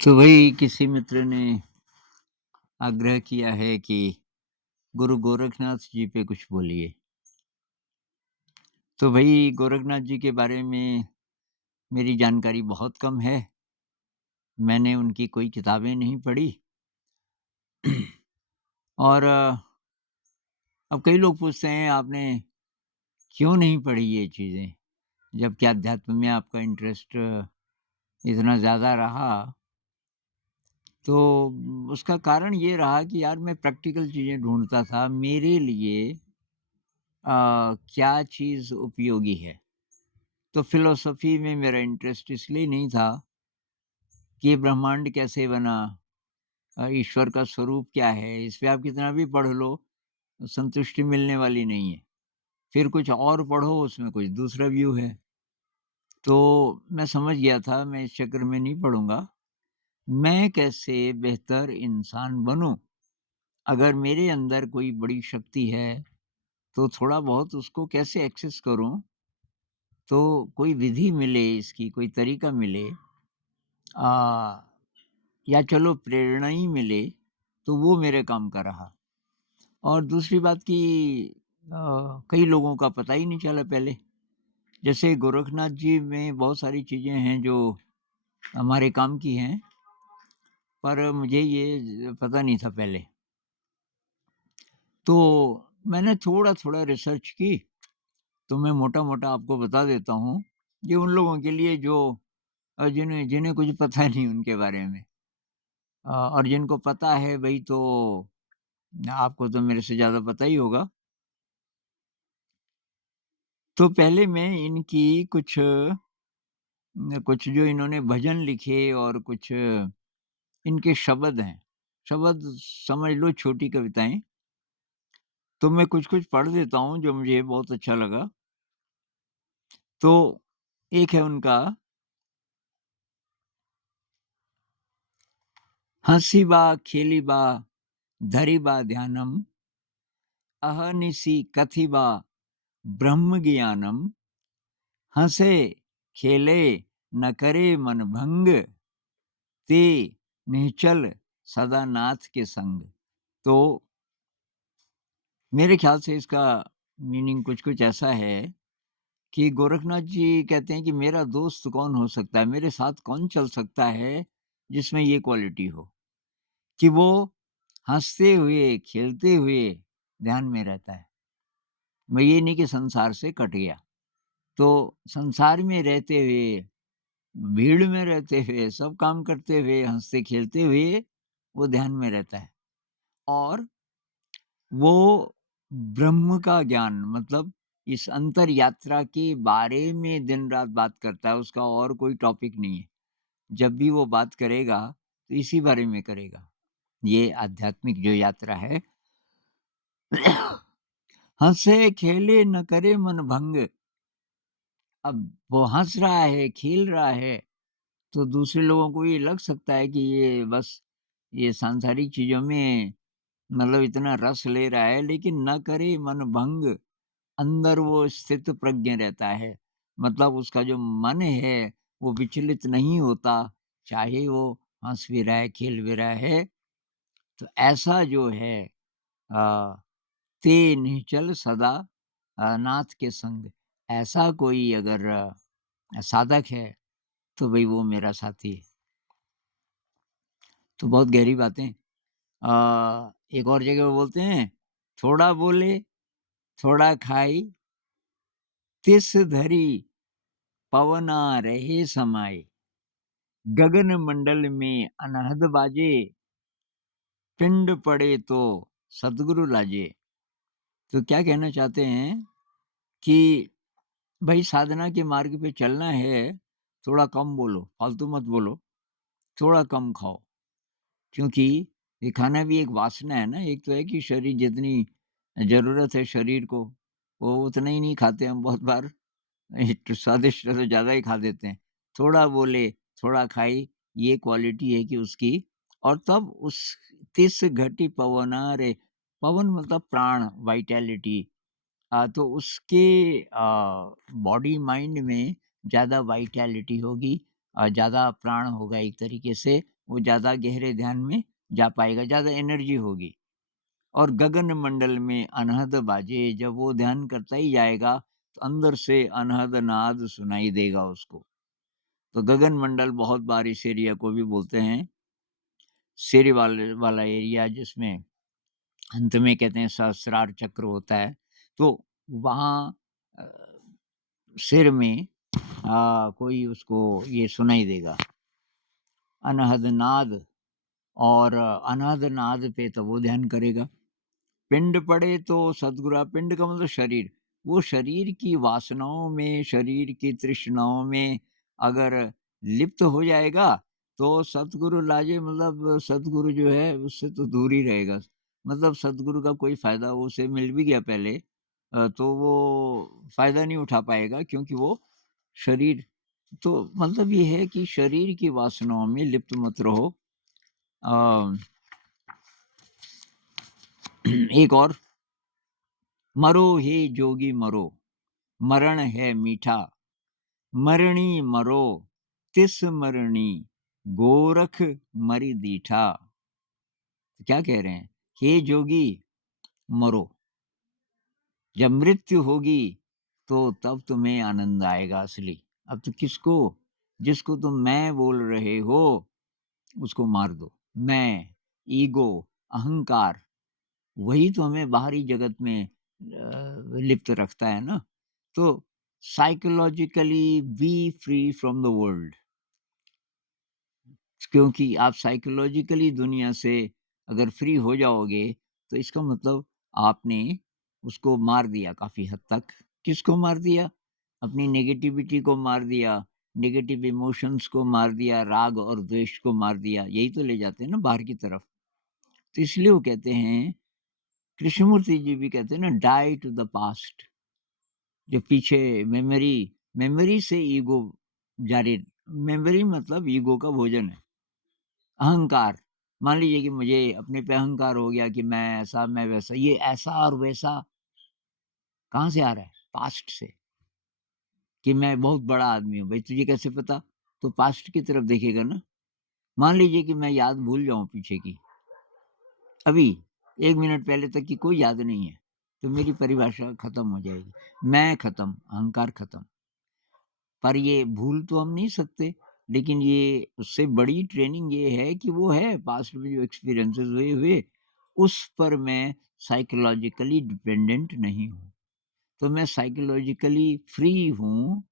तो वही किसी मित्र ने आग्रह किया है कि गुरु गोरखनाथ जी पे कुछ बोलिए। तो भई गोरखनाथ जी के बारे में मेरी जानकारी बहुत कम है। मैंने उनकी कोई किताबें नहीं पढ़ी और अब कई लोग पूछते हैं आपने क्यों नहीं पढ़ी ये चीज़ें? जबकि अध्यात्म में आपका इंटरेस्ट इतना ज़्यादा रहा, तो उसका कारण ये रहा कि यार मैं प्रैक्टिकल चीज़ें ढूँढता था मेरे लिए क्या चीज़ उपयोगी है। तो फ़िलॉसफ़ी में मेरा इंटरेस्ट इसलिए नहीं था कि ये ब्रह्मांड कैसे बना, ईश्वर का स्वरूप क्या है, इस पे आप कितना भी पढ़ लो, संतुष्टि मिलने वाली नहीं है। फिर कुछ और पढ़ो, उसमें कुछ दूसरा व्यू है। तो मैं समझ गया था मैं इस चक्कर में नहीं पड़ूँगा। मैं कैसे बेहतर इंसान बनूँ? अगर मेरे अंदर कोई बड़ी शक्ति है, तो थोड़ा बहुत उसको कैसे एक्सेस करूँ? तो कोई विधि मिले इसकी, कोई तरीका मिले, अ, या चलो प्रेरणा ही मिले, तो वो मेरे काम का रहा। और दूसरी बात कि कई लोगों का पता ही नहीं चला पहले। जैसे गोरखनाथ जी में बहुत सारी चीज़ें हैं जो हमारे काम की हैं, पर मुझे ये पता नहीं था पहले। तो मैंने थोड़ा-थोड़ा रिसर्च की, तो मैं मोटा-मोटा आपको बता देता हूँ। ये उन लोगों के लिए जो जिन्हें जिन्हें कुछ पता नहीं उनके बारे में। और जिनको पता है भई तो आपको तो मेरे से ज़्यादा पता ही होगा। तो पहले मैं इनकी कुछ जो इन्होंने भजन लिखे और कुछ इनके शब्द हैं। शब्द समझ लो छोटी कविताएँ। तो मैं कुछ-कुछ पढ़ देता हूँ जो मुझे बहुत अच्छा लगा। तो एक है उनका, हँसिबा खेलिबा धरिबा ध्यानम अहर्निशि कथिबा ब्रह्म ज्ञानम हँसे खेले न करे मन भंग ते निश्चल सदा नाथ के संग। तो मेरे ख्याल से इसका मीनिंग कुछ-कुछ ऐसा है कि गोरखनाथ जी कहते हैं कि मेरा दोस्त कौन हो सकता है? मेरे साथ कौन चल सकता है जिसमें ये क्वालिटी हो कि वो हँसते हुए, खेलते हुए ध्यान में रहता है। मैं ये नहीं कि संसार से कट गया। तो संसार में रहते हुए, भीड़ में रहते हुए, सब काम करते हुए, हँसते-खेलते हुए वो ध्यान में रहता है। और वो ब्रह्म का ज्ञान मतलब इस अंतर यात्रा के बारे में दिन-रात बात करता है, उसका और कोई टॉपिक नहीं है। जब भी वो बात करेगा, तो इसी बारे में करेगा। ये आध्यात्मिक जो यात्रा है, हँसे खेले न करे मन भंग। अब वो हँस रहा है, खेल रहा है, तो दूसरे लोगों को ये लग सकता है कि ये बस ये सांसारिक चीज़ों में मतलब इतना रस ले रहा है, लेकिन न करे मन भंग। अंदर वो स्थित प्रज्ञ रहता है। मतलब उसका जो मन है, वो विचलित नहीं होता, चाहे वो हँस भी रहा है, खेल भी रहा है। तो ऐसा जो है अ, ते निश्चल सदा नाथ के संग। ऐसा कोई अगर साधक है, तो भई वो मेरा साथी है। तो बहुत गहरी बातें। एक और जगह वो बोलते हैं, थोड़ा बोले, थोड़ा खाई, तिस धरि पवना रहे समाये। गगन मंडल में अनहद बाजे, पिंड पड़े तो सतगुरु लाजे। तो क्या कहना चाहते हैं कि भाई साधना के मार्ग पे चलना है, थोड़ा कम बोलो, फालतू मत बोलो, थोड़ा कम खाओ। क्योंकि ये खाना भी एक वासना है ना, एक तो है कि शरीर जितनी ज़रूरत है शरीर को, वो उतना ही नहीं खाते हम बहुत बार। स्वादिष्ट तो ज़्यादा ही खा देते हैं। थोड़ा बोले, थोड़ा खाई, ये क्वालिटी है कि उसकी। और तब उस तिस घटी पवनारे, पवन मतलब प्राण, वाइटैलिटी। तो उसके बॉडी माइंड में ज़्यादा वाइटैलिटी होगी, ज़्यादा प्राण होगा एक तरीके से, वो ज़्यादा गहरे ध्यान में जा पाएगा, ज़्यादा एनर्जी होगी। और गगन मंडल में अनहद बाजे, जब वो ध्यान करता ही जाएगा, तो अंदर से अनहद नाद सुनाई देगा उसको। तो गगन मंडल बहुत बार इस एरिया को भी बोलते हैं, सिर वाला एरिया, जिसमें अंत में कहते हैं सहस्रार चक्र होता है। तो वहाँ अ, सिर में कोई उसको ये सुनाई देगा, अनहद नाद। और अनहद नाद पे तो वो ध्यान करेगा। पिंड पड़े तो सद्गुरा, पिंड का मतलब शरीर, वो शरीर की वासनाओं में, शरीर की तृष्णाओं में अगर लिप्त हो जाएगा, तो सतगुरु लाजे, मतलब सतगुरु जो है उससे तो दूर ही रहेगा। मतलब सतगुरु का कोई फायदा, वो उसे मिल भी गया पहले, तो वो फायदा नहीं उठा पाएगा, क्योंकि वो शरीर, तो मतलब ये है कि शरीर की वासनाओं में लिप्त मत रहो। अ, एक और, मरो हे जोगी मरो, मरण है मीठा, मरणी मरो, तिस मरणी, गोरख मरि दीठा। तो क्या कह रहे हैं? हे जोगी मरो, जब मृत्यु होगी तो तब तुम्हें आनंद आएगा असली। अब तो किसको, जिसको तुम मैं बोल रहे हो, उसको मार दो। मैं, ईगो, अहंकार, वही तो हमें बाहरी जगत में लिप्त रखता है ना। तो psychologically B free from the world, क्योंकि आप साइकोलॉजिकली दुनिया से अगर फ्री हो जाओगे, तो इसका मतलब आपने उसको मार दिया काफी हद तक। किसको मार दिया? अपनी नेगेटिविटी को मार दिया, नेगेटिव इमोशंस को मार दिया, राग और द्वेष को मार दिया। यही तो ले जाते हैं ना बाहर की तरफ। तो इसलिए वो कहते हैं, कृष्णमूर्ति जी भी कहते हैं ना, डाई टू द पास्ट। जो पीछे मेमोरी, मेमोरी से ईगो जारी, मेमोरी मतलब ईगो का भोजन है। अहंकार, मान लीजिए कि मुझे अपने पे अहंकार हो गया कि मैं ऐसा, मैं वैसा, ये ऐसा और वैसा कहाँ से आ रहा है? पास्ट से, कि मैं बहुत बड़ा आदमी हूँ। भाई तुझे कैसे पता? तो पास्ट की तरफ देखेगा ना। मान लीजिए कि मैं याद भूल जाऊँ पीछे की, अभी 1 मिनट पहले तक की कोई याद नहीं है, तो मेरी परिभाषा खत्म हो जाएगी। मैं खत्म, अहंकार खत्म। पर ये भूल तो हम नहीं सकते, लेकिन ये उससे बड़ी ट्रेनिंग ये है कि वो है पास्ट में जो एक्सपीरियंसेस हुए, उस पर मैं साइकोलॉजिकली डिपेंडेंट नहीं हूँ। तो मैं साइकोलॉजिकली फ्री हूँ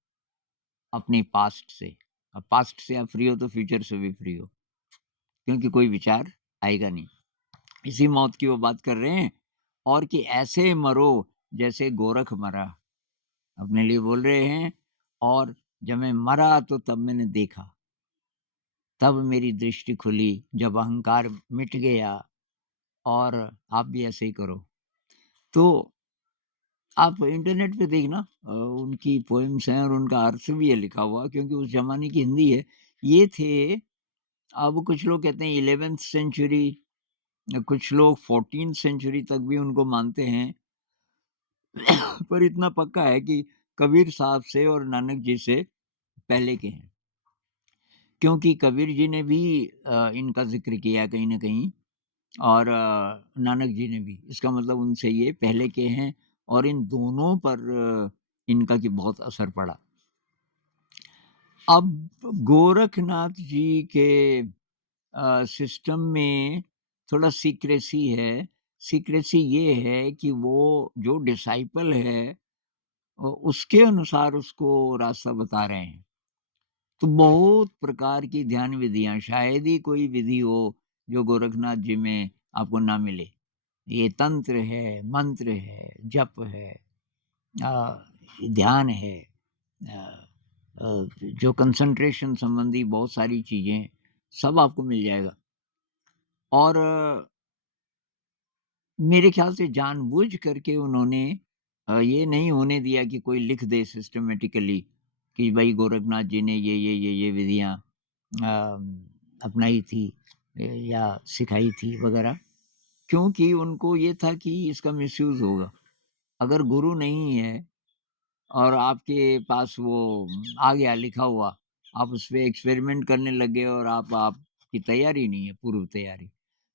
अपने पास्ट से। अब पास्ट से आप फ्री हो तो फ्यूचर से भी फ्री हो, क्योंकि कोई विचार आएगा नहीं। इसी मौत की वो बात कर रहे हैं, और कि ऐसे मरो जैसे गोरख मरा, अपने लिए बोल रहे हैं। और जब मैं मरा तो तब मैंने देखा, तब मेरी दृष्टि खुली, जब अहंकार मिट गया। और आप भी ऐसे ही करो। तो आप इंटरनेट पे देखना, उनकी पोएम्स हैं और उनका अर्थ भी है लिखा हुआ, क्योंकि उस जमाने की हिंदी है। ये थे, अब कुछ लोग कहते हैं 11th सेंचुरी, कुछ लोग 14th सेंचुरी तक भी उनको मानते हैं। पर इतना पक्का है कि कबीर साहब से और नानक जी से पहले के हैं, क्योंकि कबीर जी ने भी इनका ज़िक्र किया है कहीं न कहीं, और नानक जी ने भी। इसका मतलब उनसे ये पहले के हैं, और इन दोनों पर इनका कि बहुत असर पड़ा। अब गोरखनाथ जी के सिस्टम में थोड़ा सीक्रेसी है। सीक्रेसी ये है कि वो जो डिसाइपल है, उसके अनुसार उसको रास्ता बता रहे हैं। तो बहुत प्रकार की ध्यान विधियाँ, शायद ही कोई विधि हो जो गोरखनाथ जी में आपको ना मिले। ये तंत्र है, मंत्र है, जप है, अ, ध्यान है, जो कंसंट्रेशन संबंधी बहुत सारी चीज़ें, सब आपको मिल जाएगा। और मेरे ख्याल से जानबूझ करके उन्होंने ये नहीं होने दिया कि कोई लिख दे सिस्टमैटिकली कि भाई गोरखनाथ जी ने ये विधियाँ अपनाई थी, या सिखाई थी वगैरह, क्योंकि उनको ये था कि इसका मिसयूज़ होगा। अगर गुरु नहीं है और आपके पास वो आ गया लिखा हुआ, आप उस पे एक्सपेरिमेंट करने लगे और आप की तैयारी नहीं है, पूर्व तैयारी।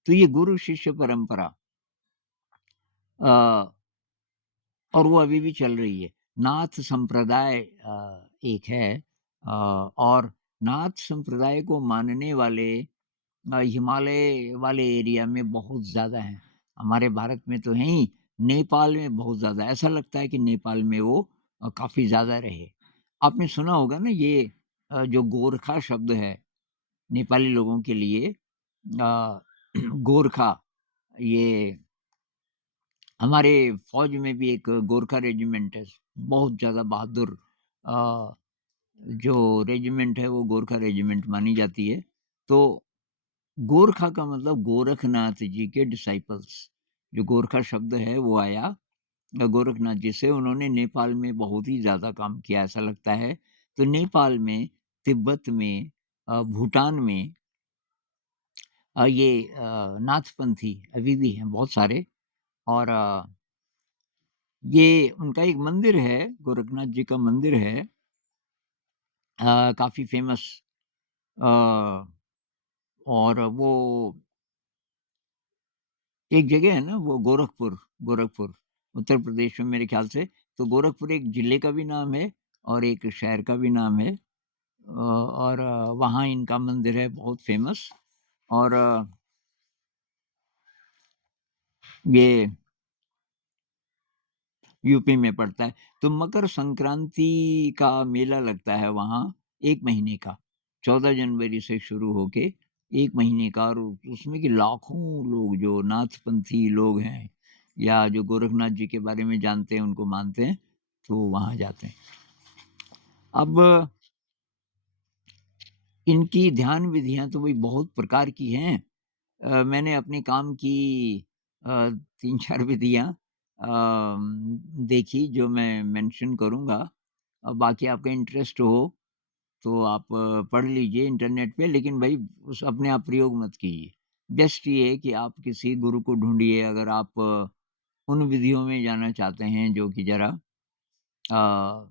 तो ये गुरु शिष्य परंपरा अ, और वो अभी भी चल रही है। नाथ संप्रदाय एक है और नाथ संप्रदाय को मानने वाले हिमालय वाले एरिया में बहुत ज़्यादा हैं। हमारे भारत में तो हैं ही, नेपाल में बहुत ज़्यादा, ऐसा लगता है कि नेपाल में वो काफ़ी ज़्यादा रहे। आपने सुना होगा ना ये जो गोरखा शब्द है, नेपाली लोगों के लिए अ, गोरखा, ये हमारे फ़ौज में भी एक गोरखा रेजिमेंट है, बहुत ज़्यादा बहादुर अ, जो रेजिमेंट है वो गोरखा रेजिमेंट मानी जाती है। तो गोरखा का मतलब गोरखनाथ जी के डिसाइपल्स, जो गोरखा शब्द है वो आया गोरखनाथ जी से। उन्होंने नेपाल में बहुत ही ज़्यादा काम किया ऐसा लगता है। तो नेपाल में, तिब्बत में भूटान में ये नाथपंथी अभी भी हैं बहुत सारे और ये उनका एक मंदिर है, गोरखनाथ जी का मंदिर है काफ़ी फ़ेमस अ, और वो एक जगह है ना वो गोरखपुर, गोरखपुर, उत्तर प्रदेश में मेरे ख़्याल से। तो गोरखपुर एक ज़िले का भी नाम है और एक शहर का भी नाम है और वहाँ इनका मंदिर है बहुत फ़ेमस और ये यूपी में पड़ता है। तो मकर संक्रांति का मेला लगता है वहाँ 1 महीने का, 14 जनवरी से शुरू होके 1 महीने का और उसमें कि लाखों लोग जो नाथपंथी लोग हैं या जो गोरखनाथ जी के बारे में जानते हैं, उनको मानते हैं, तो वहाँ जाते हैं। अब इनकी ध्यान विधियाँ तो भई बहुत प्रकार की हैं। मैंने अपने काम की 3-4 विधियाँ देखी जो मैं मेंशन करूँगा। बाकी आपका इंटरेस्ट हो तो आप पढ़ लीजिए इंटरनेट पे लेकिन भई उस अपने आप प्रयोग मत कीजिए। बेस्ट ये है कि आप किसी गुरु को ढूँढिए अगर आप उन विधियों में जाना चाहते हैं जो कि ज़रा अ,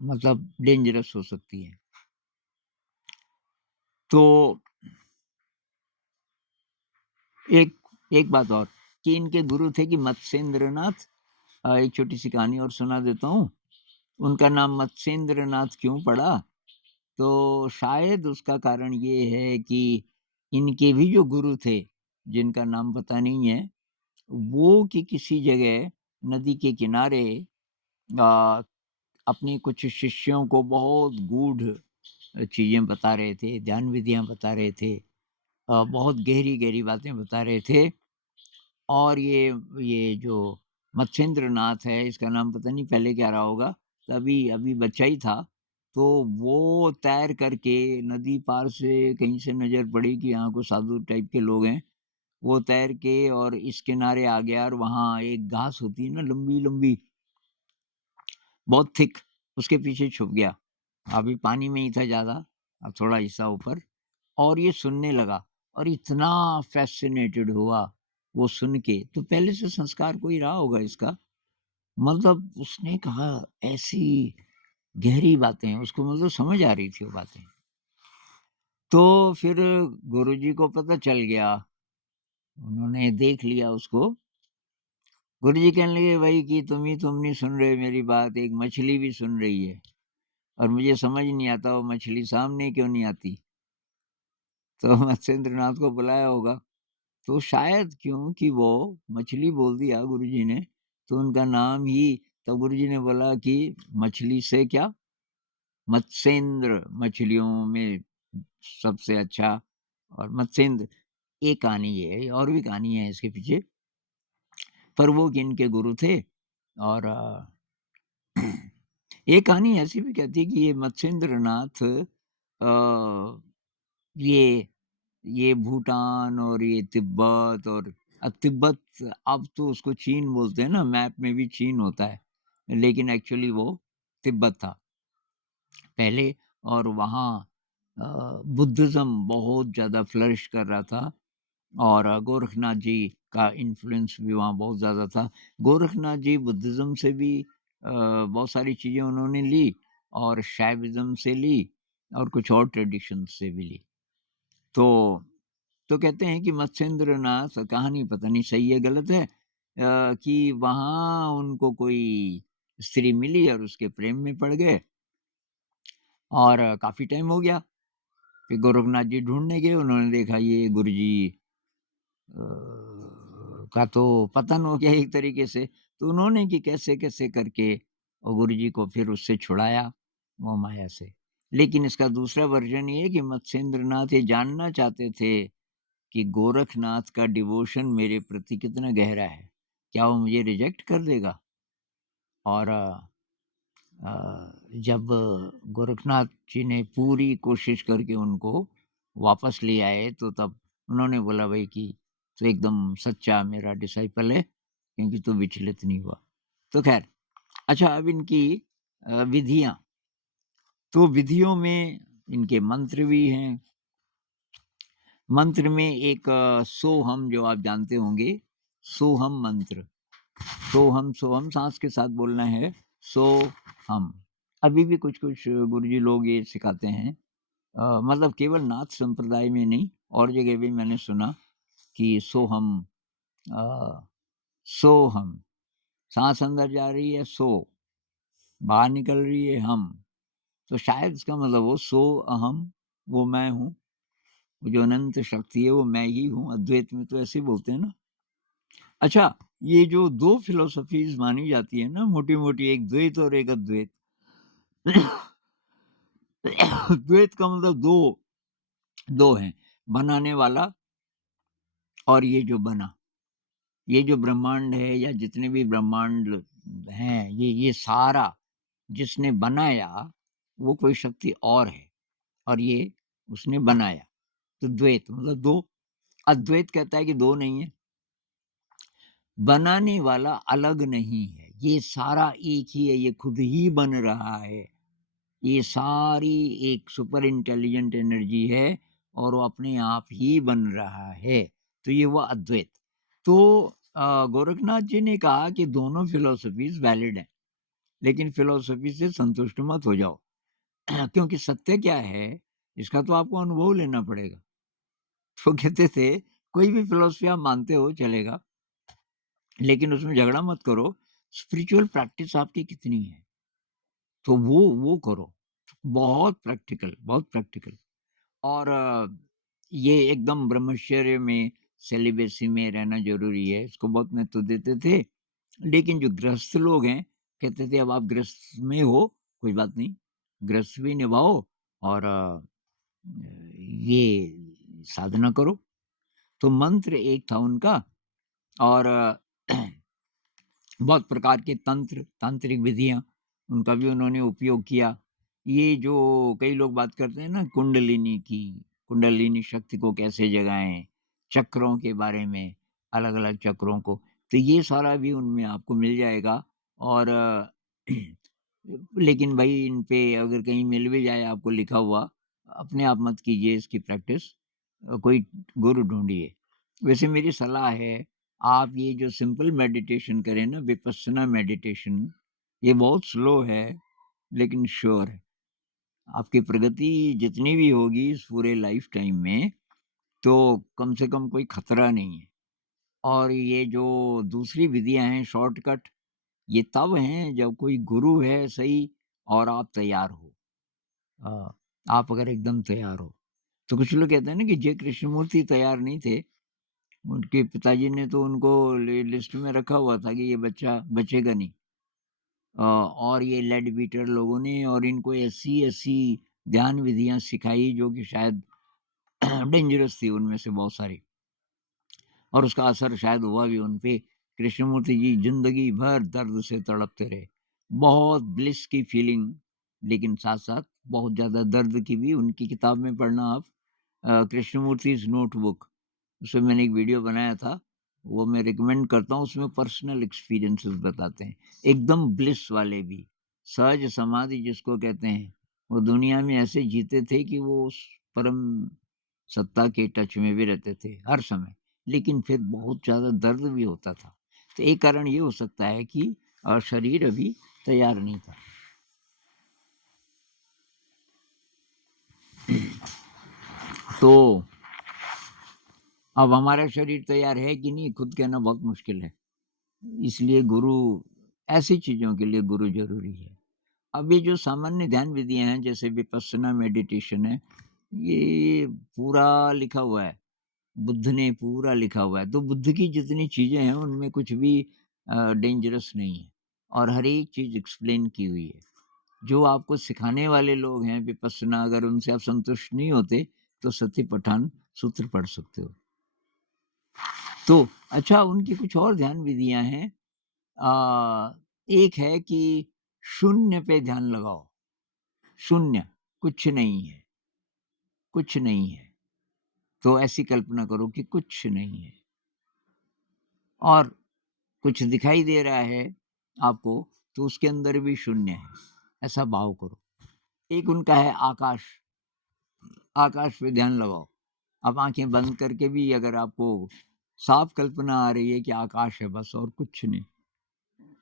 मतलब डेंजरस हो सकती हैं। तो एक एक बात और कि इनके गुरु थे कि मत्स्येंद्रनाथ एक छोटी-सी कहानी और सुना देता हूँ। उनका नाम मत्स्येंद्रनाथ क्यों पड़ा? तो शायद उसका कारण ये है कि इनके भी जो गुरु थे, जिनका नाम पता नहीं है, वो कि किसी जगह नदी के किनारे अ, अपने कुछ शिष्यों को बहुत गूढ़ चीज़ें बता रहे थे, ध्यान विधियाँ बता रहे थे। बहुत गहरी-गहरी बातें बता रहे थे और ये जो मत्स्येंद्र नाथ है, इसका नाम पता नहीं पहले क्या रहा होगा, तभी अभी बच्चा ही था, तो वो तैर करके नदी पार से कहीं से नज़र पड़ी कि यहाँ कुछ साधु टाइप के लोग हैं, वो तैर के और इस किनारे आ गया और वहाँ एक घास होती है ना लंबी-लंबी, बहुत थिक, उसके पीछे छुप गया। अभी पानी में ही था ज़्यादा, थोड़ा हिस्सा ऊपर और ये सुनने लगा और इतना फ़ैसिनेटेड हुआ वो सुन के, तो पहले से संस्कार कोई रहा होगा इसका। मतलब उसने कहा ऐसी गहरी बातें, उसको मतलब समझ आ रही थी वो बातें। तो फिर गुरुजी को पता चल गया, उन्होंने देख लिया उसको। गुरुजी कहने लगे भाई कि तुम नहीं सुन रहे मेरी बात, एक मछली भी सुन रही है और मुझे समझ नहीं आता वो मछली सामने क्यों नहीं आती? तो मत्स्येंद्र नाथ को बुलाया होगा। तो शायद क्योंकि वो मछली बोल दिया गुरुजी ने, तो उनका नाम ही तो गुरुजी ने बोला कि मछली से क्या? मत्स्येंद्र, मछलियों में सबसे अच्छा और मत्स्येंद्र, एक कहानी ये है और भी कहानी है इसके पीछे। पर वो इनके गुरु थे और एक कहानी ऐसी भी कहती है कि ये मत्स्येंद्र नाथ ये ये भूटान और ये तिब्बत और तिब्बत अब तो उसको चीन बोलते हैं ना, मैप में भी चीन होता है, लेकिन एक्चुअली वो तिब्बत था पहले और वहाँ बुद्धिज़्म बहुत ज़्यादा फ्लरिश कर रहा था और गोरखनाथ जी का इन्फ्लुएंस भी वहाँ बहुत ज़्यादा था। गोरखनाथ जी बुद्धिज़्म से भी बहुत सारी चीज़ें उन्होंने ली और शैविज़्म से ली और कुछ और ट्रेडिशंस से भी ली। तो कहते हैं कि मत्स्येंद्रनाथ, कहानी पता नहीं सही है गलत है, कि वहाँ उनको कोई स्त्री मिली और उसके प्रेम में पड़ गए और काफ़ी टाइम हो गया। फिर गोरखनाथ जी ढूँढने गए, उन्होंने देखा ये गुरुजी का तो पतन हो गया एक तरीके से। तो उन्होंने कि कैसे-कैसे करके और गुरुजी को फिर उससे छुड़ाया, मोह माया से। लेकिन इसका दूसरा वर्ज़न ये है कि मत्स्येंद्रनाथ ये जानना चाहते थे कि गोरखनाथ का डिवोशन मेरे प्रति कितना गहरा है। क्या वो मुझे रिजेक्ट कर देगा? और जब गोरखनाथ जी ने पूरी कोशिश करके उनको वापस ले आए, तो तब उन्होंने बोला भाई कि तू एकदम सच्चा मेरा डिसाइपल है, क्योंकि तू विचलित नहीं हुआ। तो ख़ैर, अच्छा अब इनकी विधियाँ, तो विधियों में इनके मंत्र भी हैं। मंत्र में एक सोहम जो आप जानते होंगे, सोहम मंत्र। सोहम, सोहम साँस के साथ बोलना है, सोहम। अभी भी कुछ-कुछ गुरुजी लोग ये सिखाते हैं। मतलब केवल नाथ संप्रदाय में नहीं, और जगह भी मैंने सुना कि सोहम, अ, सोहम, साँस अंदर जा रही है सो, बाहर निकल रही है हम। तो शायद इसका मतलब वो सो अहम, वो मैं हूँ, वो जो अनंत शक्ति है वो मैं ही हूँ। अद्वैत में तो ऐसे ही बोलते हैं ना। अच्छा, ये जो 2 फिलॉसफीज़ मानी जाती है ना मोटी-मोटी, एक द्वैत और एक अद्वैत। द्वैत का मतलब 2 हैं, बनाने वाला और ये जो बना। ये जो ब्रह्मांड है या जितने भी ब्रह्मांड हैं, ये सारा जिसने बनाया वो कोई शक्ति और है, और ये उसने बनाया। तो द्वैत मतलब 2। अद्वैत कहता है कि 2 नहीं है, बनाने वाला अलग नहीं है, ये सारा एक ही है, ये खुद ही बन रहा है। ये सारी एक सुपर इंटेलिजेंट एनर्जी है और वो अपने आप ही बन रहा है। तो ये हुआ अद्वैत। तो गोरखनाथ जी ने कहा कि दोनों फिलॉसफीज़ वैलिड हैं, लेकिन फिलॉसफी से संतुष्ट मत हो जाओ। क्योंकि सत्य क्या है, इसका तो आपको अनुभव लेना पड़ेगा। तो कहते थे, कोई भी फिलॉसफी आप मानते हो चलेगा, लेकिन उसमें झगड़ा मत करो, स्पिरिचुअल प्रैक्टिस आपकी कितनी है, तो वो करो। बहुत प्रैक्टिकल, बहुत प्रैक्टिकल। और ये एकदम ब्रह्मचर्य में, सेलिबेसी में रहना ज़रूरी है, इसको बहुत महत्व देते थे। लेकिन जो गृहस्थ लोग हैं, कहते थे अब आप गृहस्थ में हो, कोई बात नहीं, गृहस्थ भी निभाओ और ये साधना करो। तो मंत्र एक था उनका, और बहुत प्रकार के तंत्र, तांत्रिक विधियाँ, उनका भी उन्होंने उपयोग किया। ये जो कई लोग बात करते हैं ना कुंडलिनी की, कुंडलिनी शक्ति को कैसे जगाएँ, चक्रों के बारे में, अलग-अलग चक्रों को, तो ये सारा भी उनमें आपको मिल जाएगा। और लेकिन भई इन पे अगर कहीं मिल भी जाए आपको लिखा हुआ, अपने आप मत कीजिए इसकी प्रैक्टिस, कोई गुरु ढूँढिए। वैसे मेरी सलाह है, आप ये जो सिंपल मेडिटेशन करें ना, विपस्सना मेडिटेशन, ये बहुत स्लो है लेकिन श्योर है। आपकी प्रगति जितनी भी होगी इस पूरे लाइफ टाइम में, तो कम से कम कोई खतरा नहीं है। और ये जो दूसरी विधियाँ हैं शॉर्टकट, ये तब हैं जब कोई गुरु है सही और आप तैयार हो। आप अगर एकदम तैयार हो। तो कुछ लोग कहते हैं ना कि जे कृष्णमूर्ति तैयार नहीं थे, उनके पिताजी ने तो उनको लिस्ट में रखा हुआ था कि ये बच्चा बचेगा नहीं। और ये लेड बीटर लोगों ने और इनको ऐसी-ऐसी ध्यान विधियाँ सिखाई जो कि शायद डेंजरस थी उनमें से बहुत सारी, और उसका असर शायद हुआ भी उन पे। कृष्णमूर्ति जी ज़िंदगी भर दर्द से तड़पते रहे। बहुत ब्लिस की फीलिंग, लेकिन साथ-साथ बहुत ज़्यादा दर्द की भी। उनकी किताब में पढ़ना आप, कृष्णमूर्तिज़ नोटबुक, उसमें मैंने एक वीडियो बनाया था, वो मैं रिकमेंड करता हूँ, उसमें पर्सनल एक्सपीरियंसेस बताते हैं, एकदम ब्लिस वाले भी। सहज समाधि जिसको कहते हैं, वो दुनिया में ऐसे जीते थे कि वो उस परम सत्ता के टच में भी रहते थे हर समय, लेकिन फिर बहुत ज़्यादा दर्द भी होता था। तो एक कारण ये हो सकता है कि शरीर अभी तैयार नहीं था। तो अब हमारा शरीर तैयार है कि नहीं, खुद कहना बहुत मुश्किल है। इसलिए गुरु, ऐसी चीज़ों के लिए गुरु ज़रूरी है। अब ये जो सामान्य ध्यान विधियाँ हैं, जैसे विपस्सना मेडिटेशन है, ये पूरा लिखा हुआ है। बुद्ध ने पूरा लिखा हुआ है। तो बुद्ध की जितनी चीज़ें हैं, उनमें कुछ भी डेंजरस नहीं है और हर एक चीज़ एक्सप्लेन की हुई है। जो आपको सिखाने वाले लोग हैं विपस्सना, अगर उनसे आप संतुष्ट नहीं होते, तो सतिपट्ठान सूत्र पढ़ सकते हो। तो अच्छा, उनकी कुछ और ध्यान विधियाँ हैं। एक है कि शून्य पे ध्यान लगाओ। शून्य, कुछ नहीं है, कुछ नहीं है। तो ऐसी कल्पना करो कि कुछ नहीं है और कुछ दिखाई दे रहा है आपको, तो उसके अंदर भी शून्य है, ऐसा भाव करो। एक उनका है आकाश, आकाश पे ध्यान लगाओ। आप आँखें बंद करके भी अगर आपको साफ कल्पना आ रही है कि आकाश है बस और कुछ नहीं,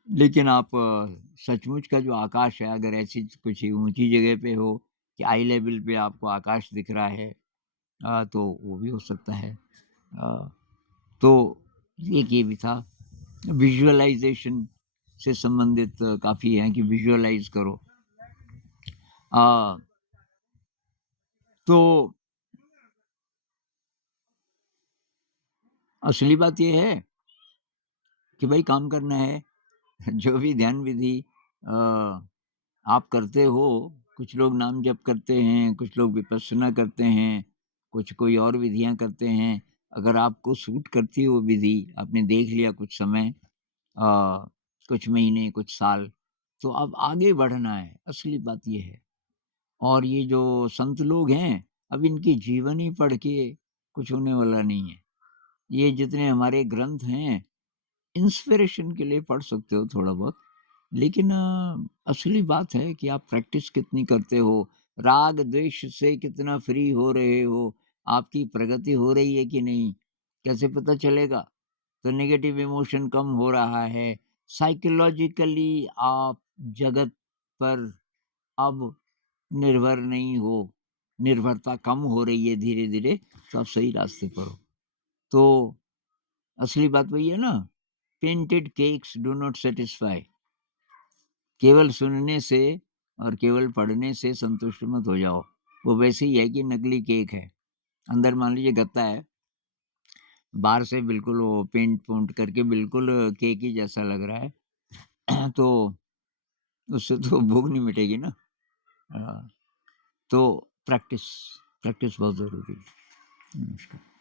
लेकिन आप सचमुच का जो आकाश है, अगर ऐसी कुछ ऊँची जगह पे हो कि आई लेवल पे आपको आकाश दिख रहा है, तो वो भी हो सकता है। अ, तो एक ये भी था। विजुअलाइज़ेशन से संबंधित काफ़ी हैं कि विजुअलाइज़ करो। अ, तो असली बात ये है कि भई काम करना है। जो भी ध्यान विधि अ, आप करते हो, कुछ लोग नाम जप करते हैं, कुछ लोग विपस्सना करते हैं, कुछ कोई और विधियाँ करते हैं। अगर आपको सूट करती है वो विधि, आपने देख लिया कुछ समय, अ, कुछ महीने, कुछ साल, तो अब आगे बढ़ना है, असली बात ये है। और ये जो संत लोग हैं, अब इनकी जीवनी पढ़ के कुछ होने वाला नहीं है। ये जितने हमारे ग्रंथ हैं, इंस्पिरेशन के लिए पढ़ सकते हो थोड़ा बहुत, लेकिन असली बात है कि आप प्रैक्टिस कितनी करते हो, राग द्वेष से कितना फ्री हो रहे हो, आपकी प्रगति हो रही है कि नहीं, कैसे पता चलेगा? तो नेगेटिव इमोशन कम हो रहा है, साइकोलॉजिकली आप जगत पर अब निर्भर नहीं हो, निर्भरता कम हो रही है धीरे-धीरे, तो आप सही रास्ते पर हो। तो असली बात वही है ना, painted cakes do not satisfy. केवल सुनने से और केवल पढ़ने से संतुष्ट मत हो जाओ। वो वैसे ही है कि नकली केक है। अंदर मान लीजिए गत्ता है, बाहर से बिल्कुल वो पेंट-पूंट करके बिल्कुल केक ही जैसा लग रहा है। तो उससे तो भूख नहीं मिटेगी ना। अ, तो प्रैक्टिस, प्रैक्टिस बहुत ज़रूरी है। नमस्कार।